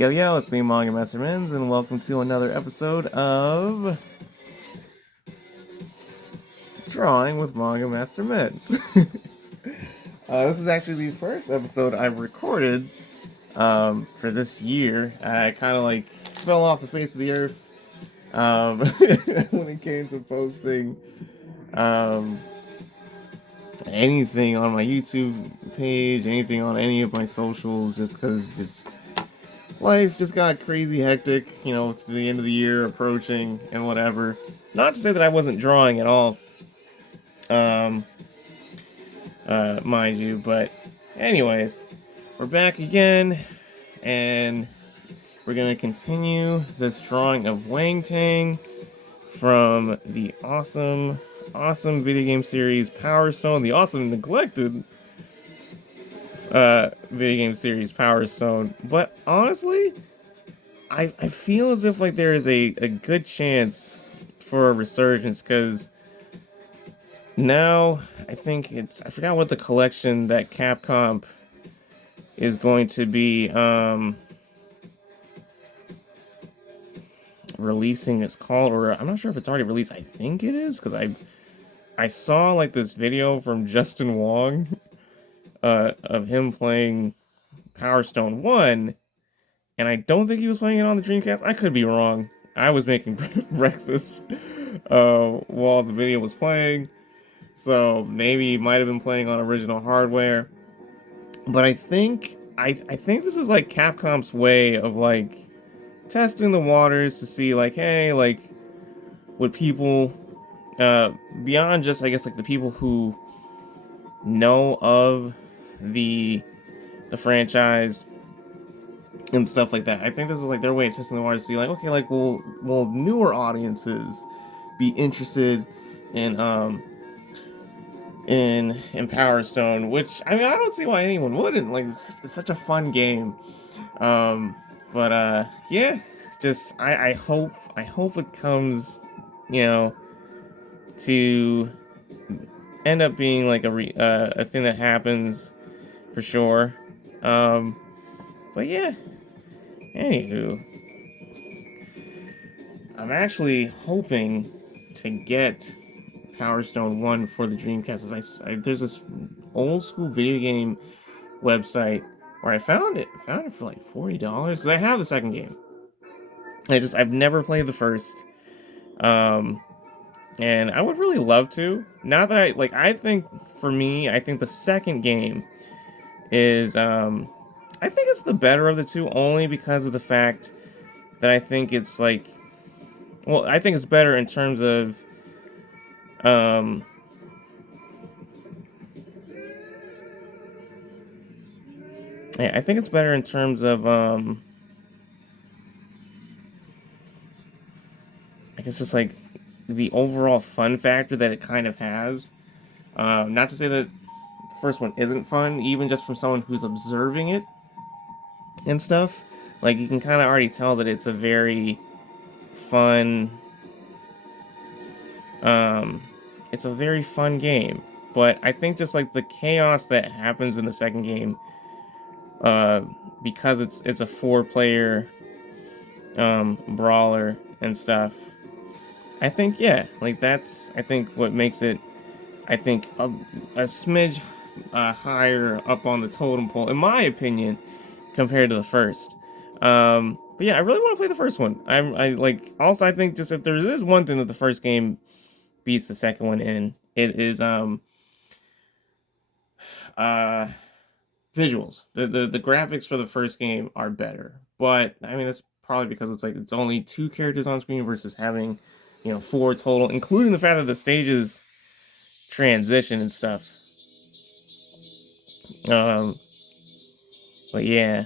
Yo, it's me, Manga Menz, and welcome to another episode of Drawing with Manga Master Menz. This is actually the first episode I've recorded for this year. I kind of fell off the face of the earth when it came to posting um, anything on my YouTube page, anything on any of my socials, just because life just got crazy hectic, with the end of the year approaching and whatever. Not to say that I wasn't drawing at all, mind you, but anyways, we're back again, and we're gonna continue this drawing of Wang Tang from the awesome video game series Power Stone, the awesome neglected video game series Power Stone. But honestly, I feel as if there is a good chance for a resurgence, because now I think I forgot what the collection that Capcom is going to be releasing is called, or I'm not sure if it's already released. I think it is, because I saw this video from Justin Wang of him playing Power Stone 1, and I don't think he was playing it on the Dreamcast. I could be wrong. I was making breakfast while the video was playing, so maybe he might have been playing on original hardware. But I think this is Capcom's way of testing the waters to see hey, would people beyond just I guess the people who know of the franchise and stuff like that. I think this is their way of testing the waters to see okay, will newer audiences be interested in Power Stone, which I don't see why anyone wouldn't. It's such a fun game. But yeah, just I hope it comes, to end up being a thing that happens for sure. But yeah, anywho, I'm actually hoping to get Power Stone 1 for the Dreamcast. There's this old school video game website where I found it for $40, because I have the second game. I've never played the first. And I would really love to. Now that I think for me, I think the second game is I think it's the better of the two, only because of the fact that I think it's I think it's better in terms of yeah, I think it's better in terms of I guess just the overall fun factor that it kind of has. Not to say that the first one isn't fun, even just from someone who's observing it and stuff. You can kind of already tell that it's a very fun it's a very fun game. But I think just the chaos that happens in the second game, because it's a 4-player brawler and stuff, I think that's I think what makes it a smidge higher up on the totem pole, in my opinion, compared to the first. But yeah, I really want to play the first one. Also, I think just if there is one thing that the first game beats the second one in, it is visuals. The graphics for the first game are better, but I mean that's probably because it's only 2 characters on screen versus having 4 total, including the fact that the stages transition and stuff. But yeah.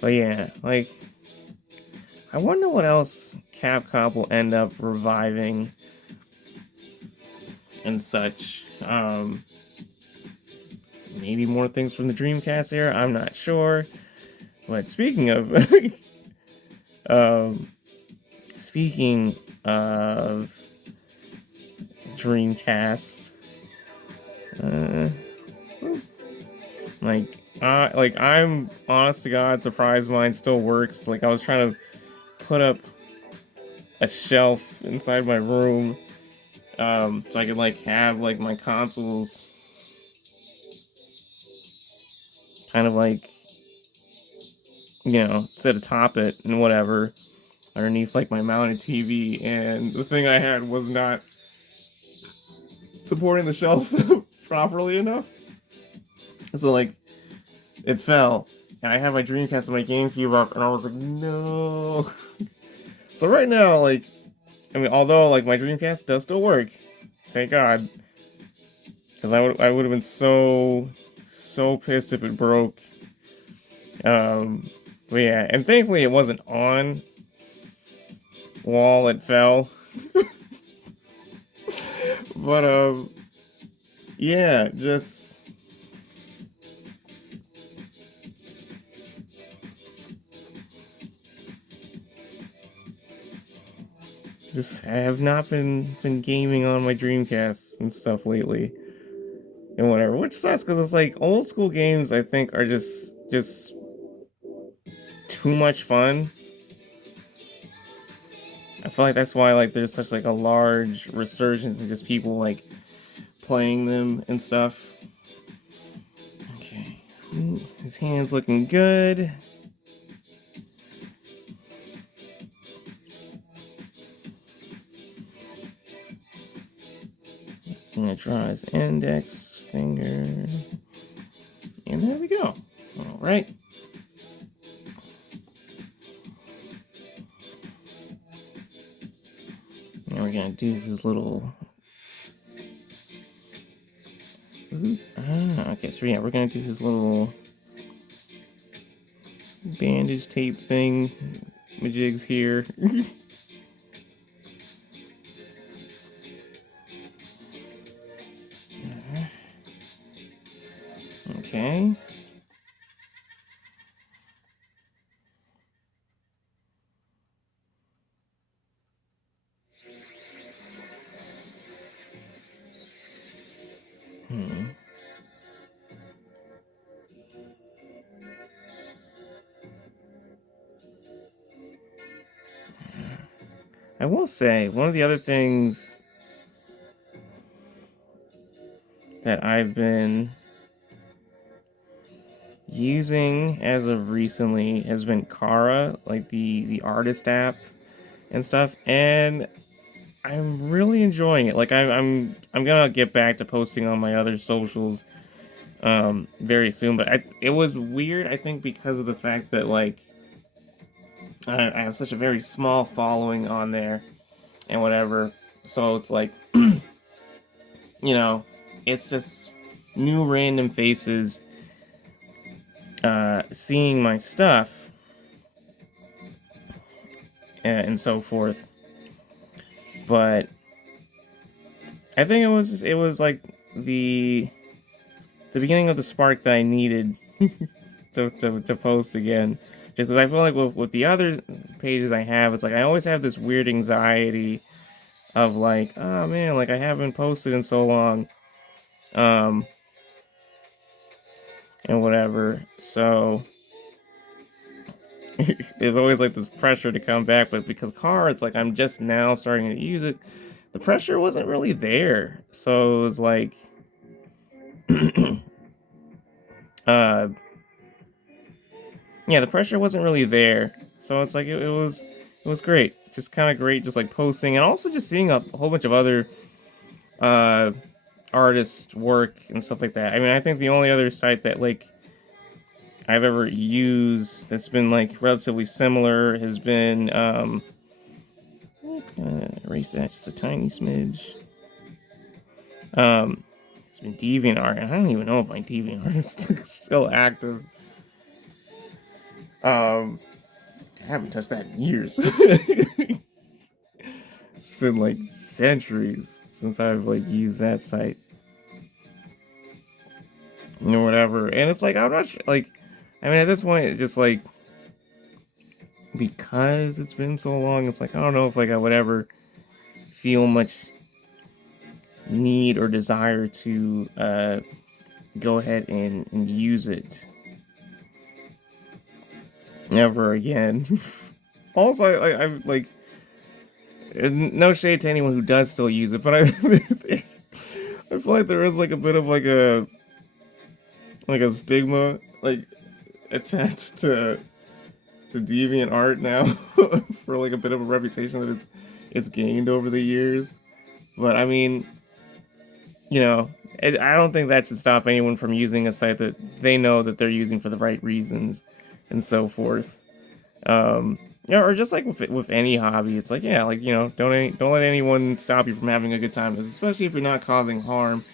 But yeah, I wonder what else Capcom will end up reviving and such. Maybe more things from the Dreamcast era, I'm not sure. But speaking of Dreamcast, Like I'm honest to God surprised mine still works. Like I was trying to put up a shelf inside my room, so I could like have like my consoles kind of like, sit atop it and whatever underneath like my mounted TV, and the thing I had was not supporting the shelf properly enough. So like it fell, and I had my Dreamcast and my GameCube up, and I was like, no. So right now, like, I mean, although like my Dreamcast does still work, thank God, because I would have been so pissed if it broke. But yeah, and thankfully it wasn't on while it fell. But yeah, just I have not been gaming on my Dreamcast and stuff lately, and whatever, which sucks because it's like old school games I think are just too much fun. I feel like that's why like there's such like a large resurgence in just people like playing them and stuff. Okay, his hand's looking good. I'm gonna draw his index finger, and there we go. All right. Now we're gonna do his little. Okay, so yeah, we're gonna do his little bandage tape thing, majigs here. Okay. I will say, one of the other things that I've been using as of recently has been Kara, like the artist app and stuff, and I'm really enjoying it. Like I'm gonna get back to posting on my other socials very soon, but it was weird, I think, because of the fact that like I have such a very small following on there and whatever. So it's like, it's just new random faces seeing my stuff and so forth. But I think it was like the beginning of the spark that I needed to post again. Just because I feel like with the other pages I have, it's like I always have this weird anxiety of like, oh man, like I haven't posted in so long, and whatever. So there's always like this pressure to come back, but because Car, it's like I'm just now starting to use it, the pressure wasn't really there. So it was like, yeah, the pressure wasn't really there. So it's like it was great, just kind of great, just like posting and also just seeing a whole bunch of other artists' work and stuff like that. I mean, I think the only other site that like I've ever used that's been like relatively similar has been erase that just a tiny smidge. It's been DeviantArt, and I don't even know if my DeviantArt is still active. I haven't touched that in years. It's been like centuries since I've like used that site or whatever. And it's like I'm not sure, like, I mean, at this point, it's just like because it's been so long. It's like I don't know if like I would ever feel much need or desire to go ahead and use it ever again. Also, I'm like, no shade to anyone who does still use it, but I feel like there is like a bit of like a stigma like attached to deviant art now for like a bit of a reputation that it's gained over the years. But I mean, you know, I don't think that should stop anyone from using a site that they know that they're using for the right reasons and so forth. Yeah, or just like with any hobby, it's like, yeah, like, you know, don't let anyone stop you from having a good time, especially if you're not causing harm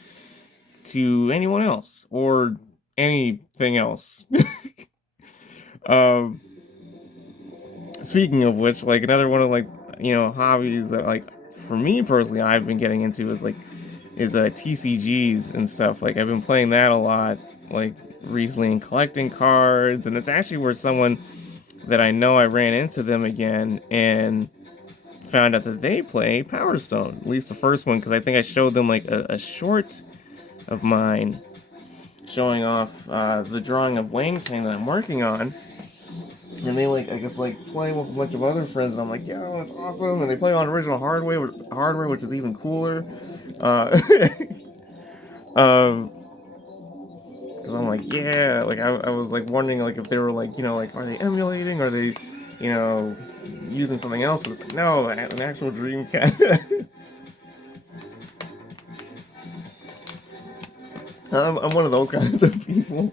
to anyone else or anything else. um, Speaking of which, like another one of like, you know, hobbies that like for me personally I've been getting into is TCGs and stuff. Like I've been playing that a lot, like recently, and collecting cards, and it's actually where someone that I know, I ran into them again and found out that they play Power Stone, at least the first one, because I think I showed them like a short of mine showing off the drawing of Wang Tang that I'm working on. And they like, I guess, like play with a bunch of other friends, and I'm like, yo, it's awesome. And they play on original hardware, which is even cooler. Uh, um, because I'm like, yeah, like I was like wondering like if they were like, you know, like are they emulating, are they, you know, using something else? But it's like, no, an actual Dreamcast. I'm one of those kinds of people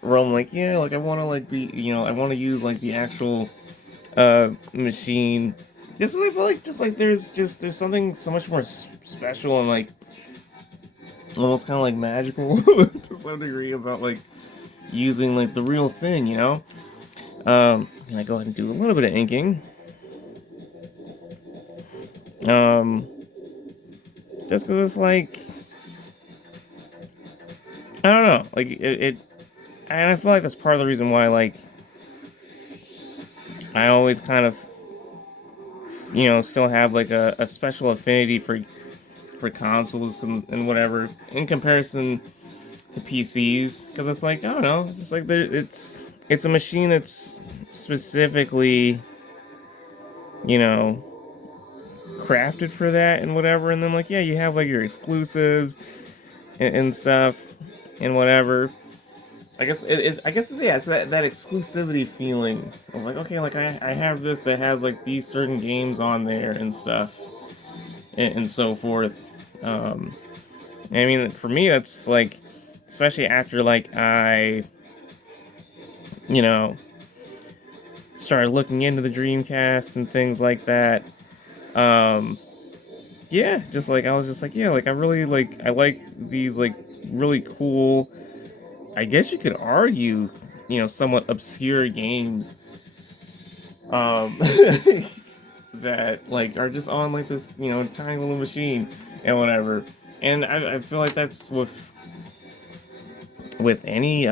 where I'm like, yeah, like I want to like be, you know, I want to use like the actual machine. Just I feel like there's something so much more special and like almost kind of like magical to some degree about like using like the real thing, you know. And I go ahead and do a little bit of inking. Um, just because it's like, I don't know, like and I feel like that's part of the reason why, like, I always kind of, you know, still have like a special affinity for consoles and whatever in comparison to PCs, because it's like, I don't know, it's just like it's a machine that's specifically, you know, crafted for that and whatever, and then like, yeah, you have like your exclusives and stuff and whatever. I guess it is. I guess it's, yeah, it's that exclusivity feeling of like, okay, like I have this that has like these certain games on there and stuff and so forth. I mean, for me, that's like, especially after like you know, started looking into the Dreamcast and things like that. Um, yeah, just like I was just like, yeah, like I like these like really cool, I guess you could argue, you know, somewhat obscure games um that like are just on like this, you know, tiny little machine and whatever. And I feel like that's with any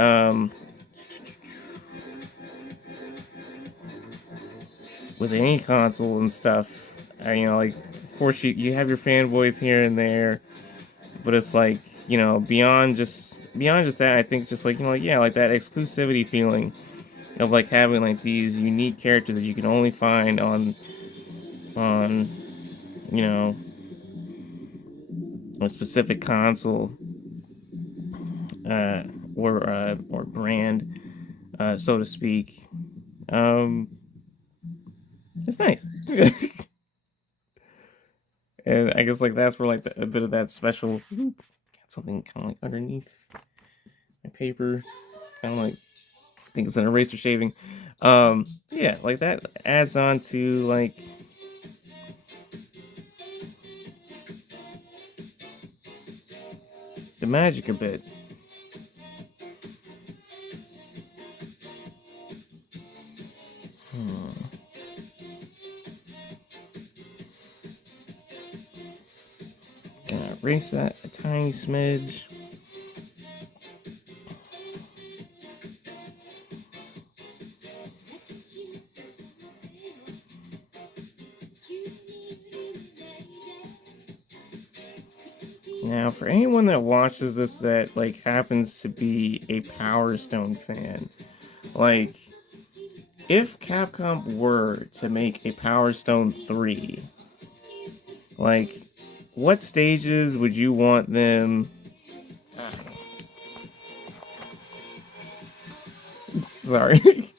console and stuff. You know, like of course you have your fanboys here and there, but it's like, you know, beyond just that, I think just like, you know, like, yeah, like that exclusivity feeling of like having like these unique characters that you can only find on you know, a specific console uh or brand, so to speak. um it's nice. And I guess like that's where like a bit of that special, got something kind of like underneath my paper, kind of like, I think it's an eraser shaving. Yeah, like that adds on to like the magic a bit. Gonna erase that a tiny smidge. Now, for anyone that watches this that, like, happens to be a Power Stone fan, like, if Capcom were to make a Power Stone 3, like, what stages would you want them... Sorry.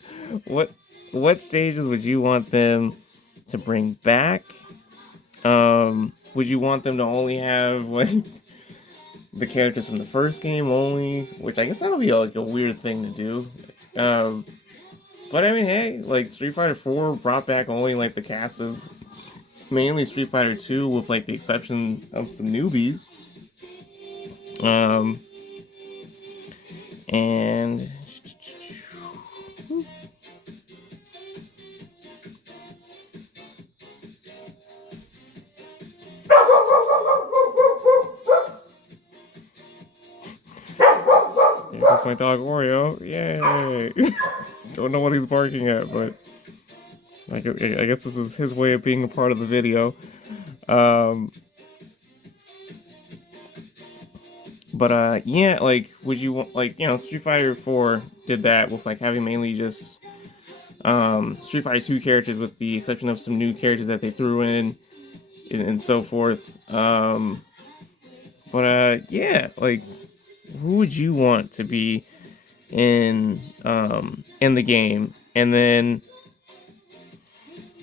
what stages would you want them to bring back? Would you want them to only have, like, the characters from the first game only? Which I guess that would be, like, a weird thing to do. But I mean, hey, like, Street Fighter 4 brought back only, like, the cast of mainly Street Fighter 2 with, like, the exception of some newbies. And... That's my dog Oreo. Yay! Don't know what he's barking at, but I guess this is his way of being a part of the video. Yeah, like, would you want, like, you know, Street Fighter 4 did that with, like, having mainly just Street Fighter 2 characters with the exception of some new characters that they threw in and so forth. Yeah, like, who would you want to be in the game? And then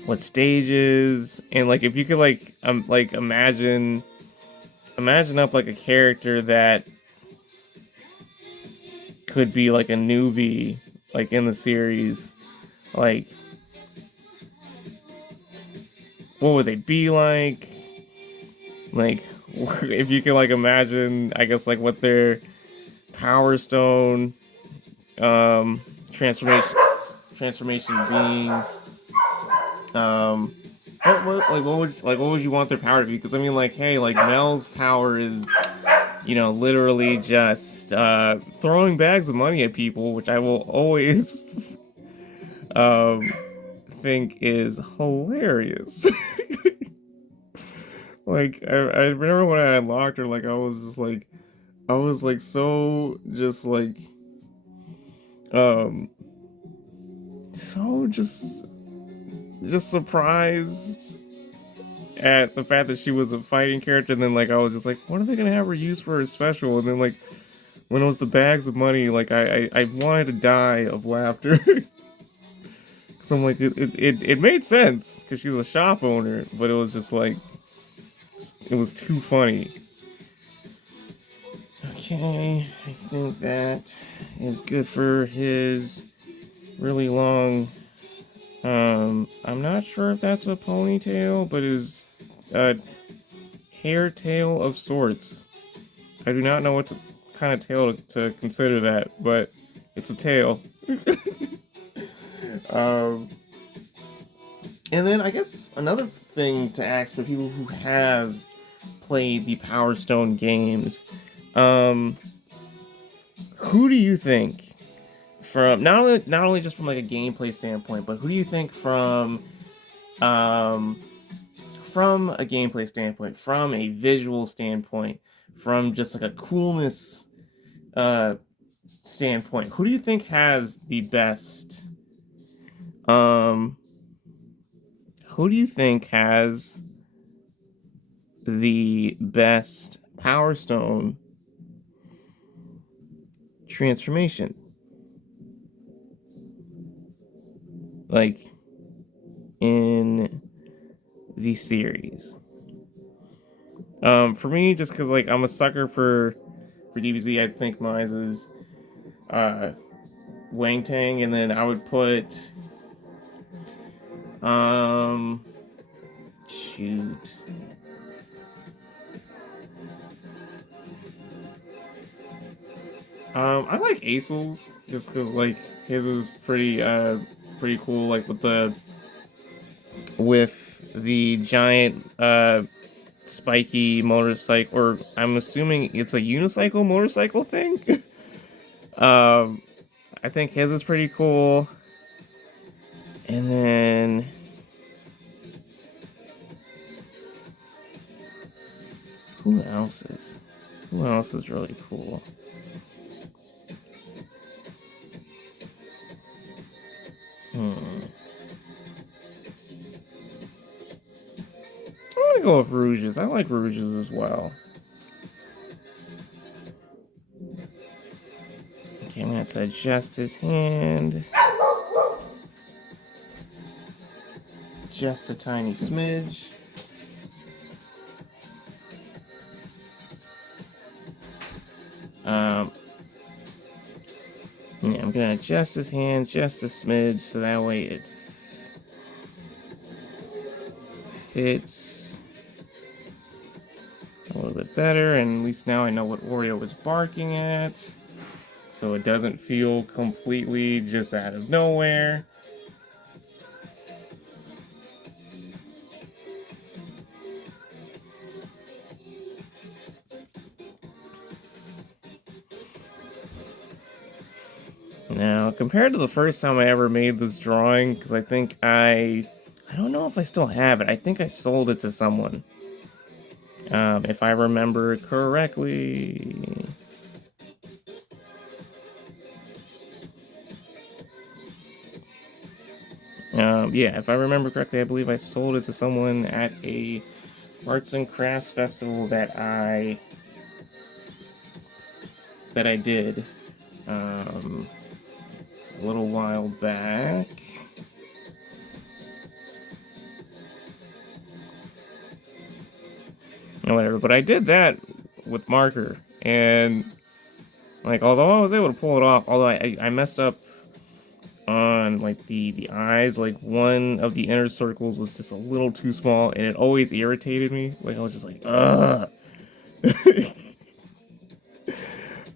what stages? And, like, if you could, like imagine up, like, a character that could be, like, a newbie, like, in the series, like, what would they be like? Like, if you can, like, imagine, I guess, like, what their Power Stone transformation being, what would you want their power to be? Because I mean, like, hey, like, Mel's power is, you know, literally just throwing bags of money at people, which I will always think is hilarious. Like, I remember when I unlocked her, like, I was so just like so just surprised at the fact that she was a fighting character, and then, like, I was just like, what are they gonna have her use for her special? And then, like, when it was the bags of money, like, I wanted to die of laughter. Cause I'm like, it made sense because she's a shop owner, but it was just like, it was too funny. Okay, I think that is good for his really long, I'm not sure if that's a ponytail, but his hair tail of sorts. I do not know what kind of tail to consider that, but it's a tail. And then I guess another thing to ask for people who have played the Power Stone games, who do you think, from not only just from, like, a gameplay standpoint, but who do you think from a gameplay standpoint, from a visual standpoint, from just, like, a coolness standpoint, who do you think has the best Power Stone transformation? Like, in the series. For me, just because, like, I'm a sucker for DBZ, I think mine is Wang Tang, and then I would put shoot. I like Acel's just because, like, his is pretty cool, like, with the giant spiky motorcycle, or I'm assuming it's a unicycle motorcycle thing. I think his is pretty cool. And then who else is Who else is really cool? I'm gonna go with Rouges. I like Rouges as well. Okay, I'm gonna have to adjust his hand. Just a tiny smidge. Yeah, I'm gonna adjust his hand just a smidge so that way it fits a little bit better, and at least now I know what Oreo is barking at, so it doesn't feel completely just out of nowhere. Now, compared to the first time I ever made this drawing, because I think I don't know if I still have it. I think I sold it to someone. If I remember correctly. Yeah, if I remember correctly, I believe I sold it to someone at a arts and crafts festival that I did a little while back. Or whatever, but I did that with marker, and like, although I was able to pull it off, although I messed up on like the eyes, like one of the inner circles was just a little too small, and it always irritated me. Like, I was just like, ugh.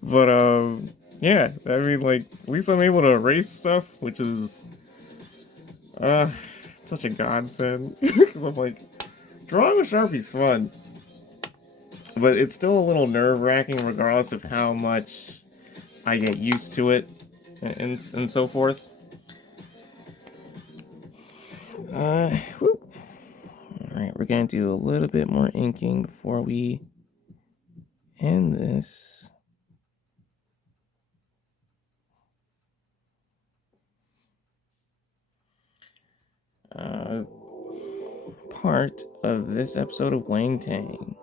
But yeah, I mean, like, at least I'm able to erase stuff, which is such a godsend. Because I'm like, drawing with Sharpie's fun, but it's still a little nerve-wracking regardless of how much I get used to it and so forth. Whoop. Alright, we're gonna do a little bit more inking before we end this. Part of this episode of Wang Tang.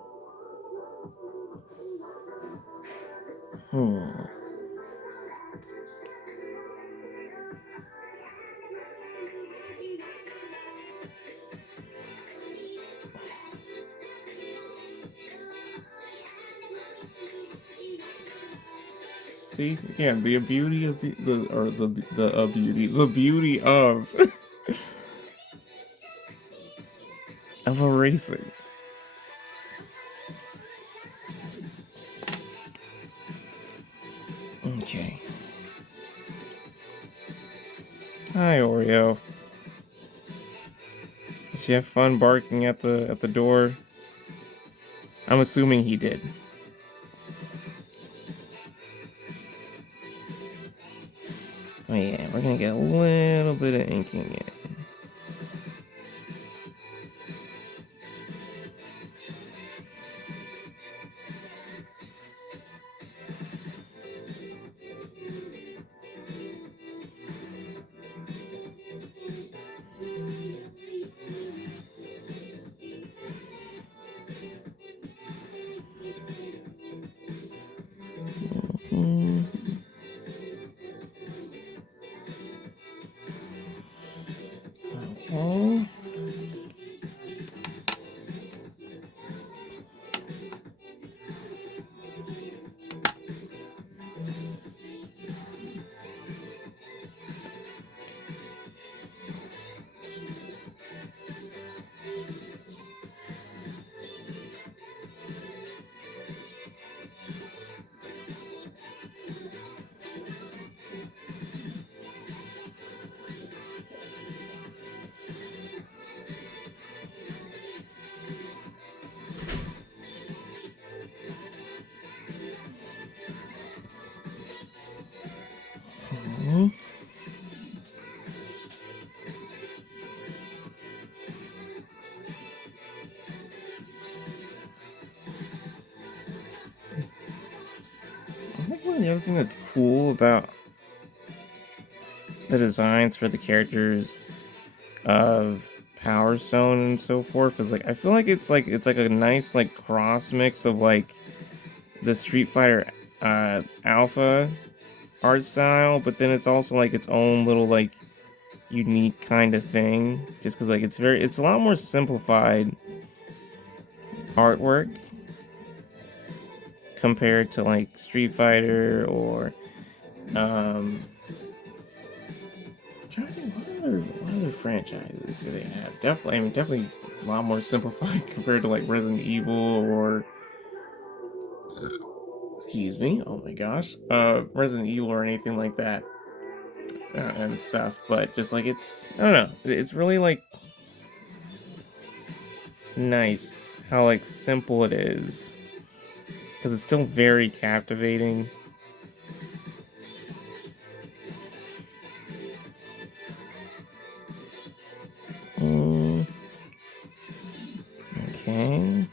See, again, the beauty of the beauty of of erasing. Okay. Hi, Oreo. Did you have fun barking at the door? I'm assuming he did. Oh yeah, we're gonna get a little bit of inking in. the other thing that's cool about the designs for the characters of Power Stone and so forth is like I feel like it's like a nice like cross mix of like the Street Fighter Alpha art style, but then it's also like its own little like unique kind of thing. Just because like it's a lot more simplified artwork compared to like Street Fighter or I'm trying to think what other franchises do they have? Definitely, I mean definitely a lot more simplified compared to like Resident Evil or excuse me, oh my gosh, Resident Evil or anything like that and stuff. But just like it's I don't know, it's really like nice how like simple it is because it's still very captivating. Okay.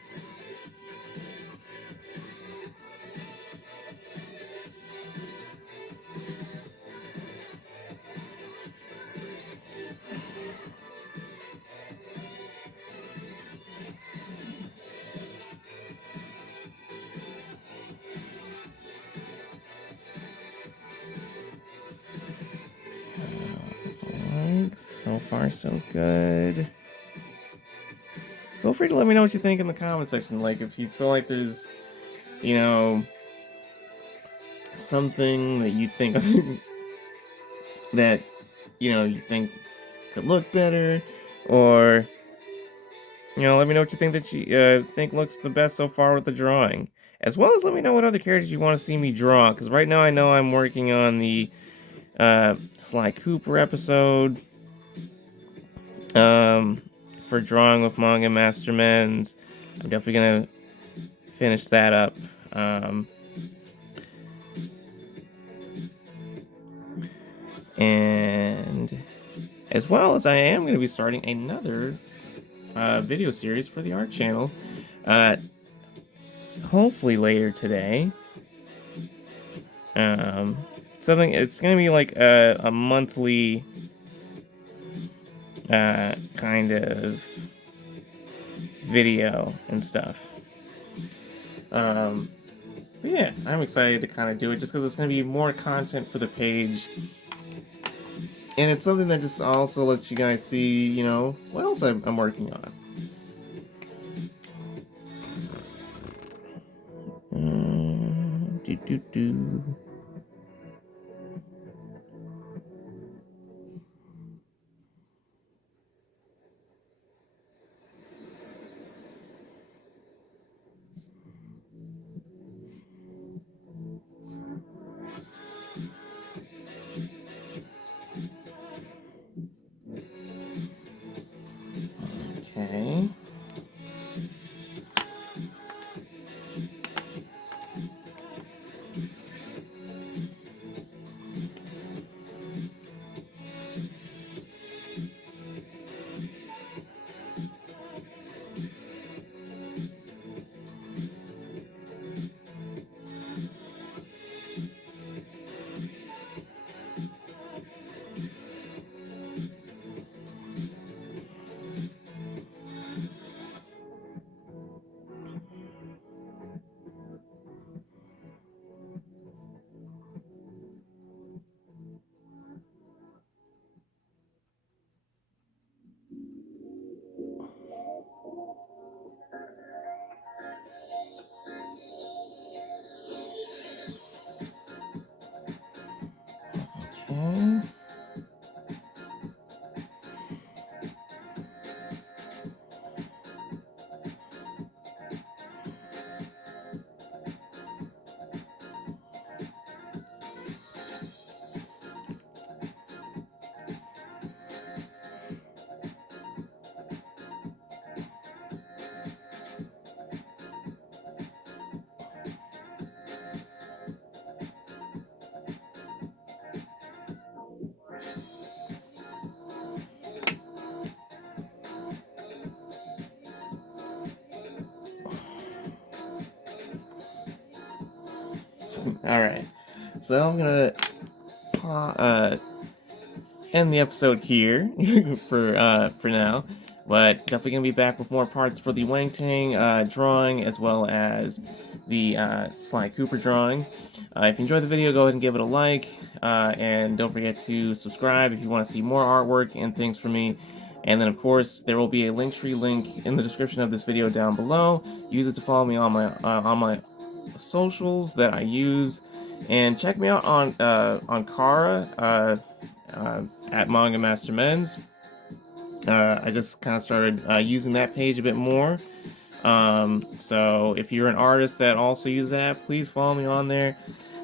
So far, so good. Feel free to let me know what you think in the comment section. Like, if you feel like there's, you know, something that you think that, you know, you think could look better, or, you know, let me know what you think that you think looks the best so far with the drawing. As well as let me know what other characters you want to see me draw, because right now I know I'm working on the Sly Cooper episode. For drawing with Manga Master Menz. I'm definitely gonna finish that up. And as well as I am gonna be starting another video series for the art channel. Hopefully later today. Something it's gonna be like a monthly kind of video and stuff. But yeah, I'm excited to kind of do it just because it's going to be more content for the page. And it's something that just also lets you guys see, you know, what else I'm working on. Do. Okay. Okay. All right. So I'm gonna end the episode here for now. But definitely gonna be back with more parts for the Wang Tang drawing, as well as the Sly Cooper drawing. If you enjoyed the video, go ahead and give it a like, and don't forget to subscribe if you want to see more artwork and things from me. And then, of course, there will be a Linktree link in the description of this video down below. Use it to follow me on my socials that I use, and check me out on Kara at Manga Master Menz. I just kind of started using that page a bit more. So if you're an artist that also uses that, please follow me on there.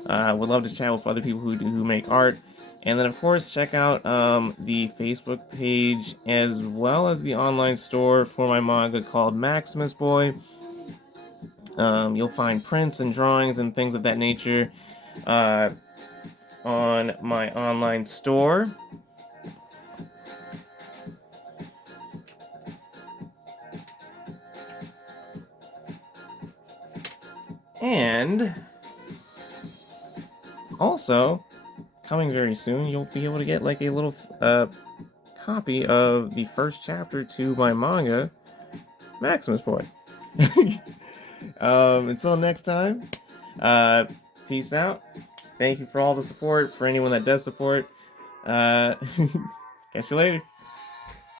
Would love to chat with other people who make art. And then, of course, check out the Facebook page as well as the online store for my manga called Maximus Boy. You'll find prints and drawings and things of that nature on my online store. And also, coming very soon, you'll be able to get like a little copy of the first chapter to my manga, Maximus Boy. Until next time, peace out. Thank you for all the support, for anyone that does support. Catch you later.